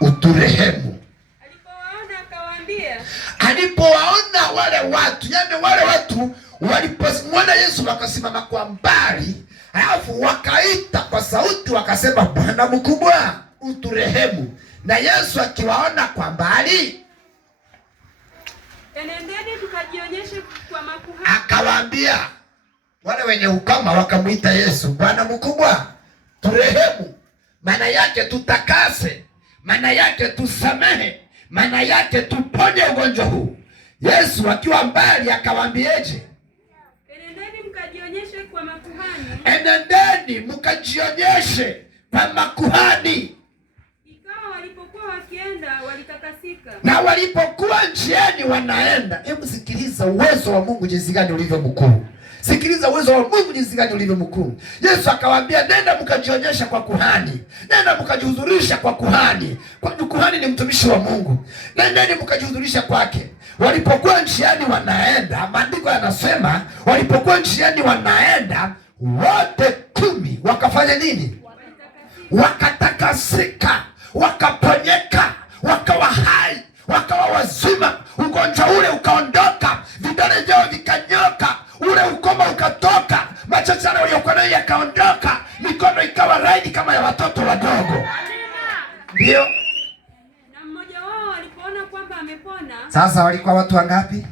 uturehemu. Alipowaona wale watu, yani wale watu walipomwona Yesu wakasimama kwa mbali, alafu wakaita kwa sauti wakasema, Bwana mkubwa, uturehemu. Na Yesu akiwaona kwa mbali, enendeni tukajionyeshe kwa makuhani. Akawaambia wale wenye ukoma, wakamuita Yesu, Bwana mkubwa, turehemu. Maana yake tutakase, maana yake tusamehe, maana yake tuponye ugonjwa huu. Yesu akiwa mbali akawaambieje? Enendeni mkajionyeshe kwa makuhani. Enendeni mkajionyeshe kwa makuhani. Ikawa walipokuwa wakienda walitakasika. Na walipokuwa njiani wanaenda, hebu sikiliza uwezo wa Mungu jinsi gani ulivyo mkuu. Sikiliza uwezo wa Mungu jinsi gani ulivyo mkuu. Yesu akawaambia, nenda mkajionyesha kwa kuhani. Nenda mkajihudhurisha kwa kuhani. Kwa kuhani ni mtumishi wa Mungu. Nendeni mkajihudhurisha kwake. Walipokuwa njiani wanaenda, maandiko yanasema walipokuwa njiani wanaenda, wote 10 wakafanya nini? Wakatakasika, wakaponyeka, wakawa hai, wakawa wazima. Ugonjwa ule ukaondoka, vidole vyao vikanyoka, ule ukoma ukatoka, machachara waliokuwa nayo yakaondoka, mikono ikawa laini kama ya watoto wadogo. Ndio. Na mmoja wao alipoona kwamba amepona. Sasa walikuwa watu wangapi?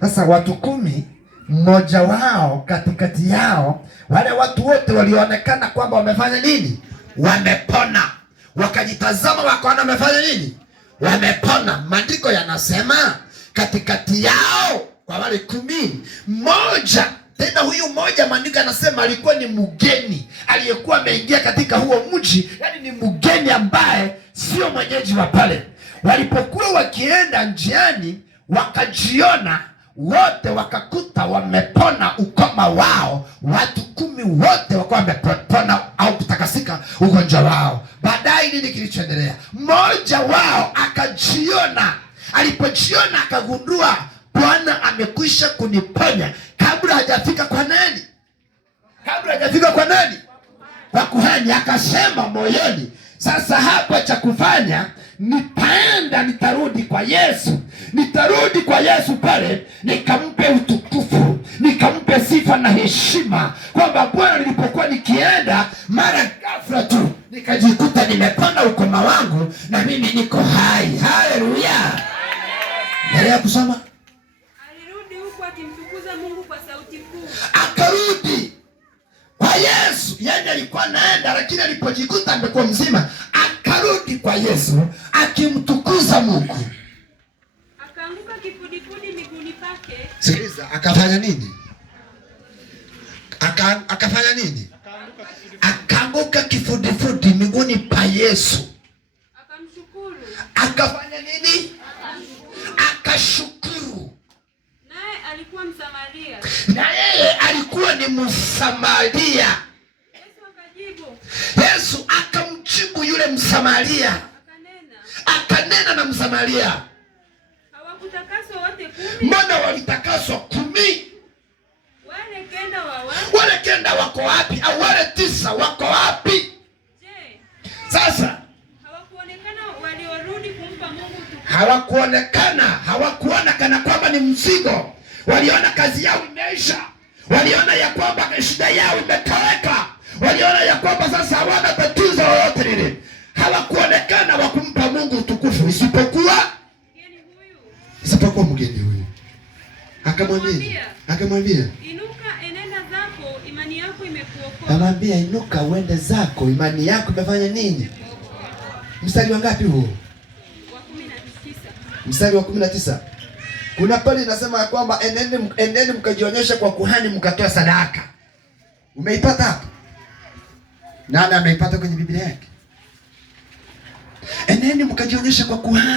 Sasa watu 10, mmoja wao katikati yao, wale watu wote walionekana kwamba wamefanya nini? Wamepona. Wakajitazama wakaona wamefanya nini? Wamepona. Maandiko yanasema katikati yao kwa wale 10, mmoja, tena huyu mmoja maandiko yanasema alikuwa ni mgeni aliyekuwa ameingia katika huo mji, yani ni mgeni ambaye sio mwenyeji wa pale. Walipokuwa wakienda njiani wakajiona wote, wakakuta wamepona ukoma wao. Watu 10 wote wakawa wamepona au kutakasika ugonjwa wao. Baadaye nini kilichoendelea? Mmoja wao akajiona, alipojiona akagundua, Bwana amekwisha kuniponya kabla hajafika kwa nani? Kabla hajafika kwa nani? Kwa kuhani. Akasema moyoni, sasa hapa cha kufanya nitaenda, nitarudi kwa Yesu. Nitarudi kwa Yesu pale, nikampe utukufu, nikampe sifa na heshima, kwamba Bwana, nilipokuwa nikienda, mara ghafla tu nikajikuta nimepona ukoma wangu na mimi niko hai. Haleluya. Endelea kusoma. Alirudi huku akimtukuza Mungu kwa sauti kuu. Akarudi kwa Yesu, yani alikuwa naenda, lakini alipojikuta amekuwa mzima, akarudi kwa Yesu akimtukuza Mungu. Akaanguka kifudifudi miguuni pake. Sikiliza, akafanya nini? Akafanya nini? Akaanguka kifudifudi miguuni pa Yesu. Akamshukuru. Akafanya nini? Akashukuru. Naye alikuwa Msamaria. Na yeye alikuwa ni Msamaria. Yesu akajibu. Yesu akamjibu yule Msamaria. Akanena na Msamaria. Hawakutakaswa wote 10? Mbona walitakaswa 10? Wale kenda wako wapi? Au wale 9 wako wapi? Je, sasa hawakuonekana waliorudi kumpa Mungu tu? Hawakuona kana kwamba ni mzigo. Waliona kazi yao imeisha. Waliona ya kwamba shida yao imetoweka. Waliona ya kwamba sasa hawana tatizo lolote lile. Hawakuonekana wakumpa Mungu utukufu, isipokuwa mgeni huyu. Akamwambia, inuka, enenda zako, imani yako imekuokoa. Akamwambia, inuka uende zako, imani yako imefanya nini? Mstari wa ngapi huo? Wa 19. Mstari wa 19. Kuna pale inasema kwamba enendeni mkajionyesha kwa kuhani mkatoa sadaka. Umeipata hapo? Nani ameipata kwenye Biblia yake? Enendeni mkajionyesha kwa kuhani.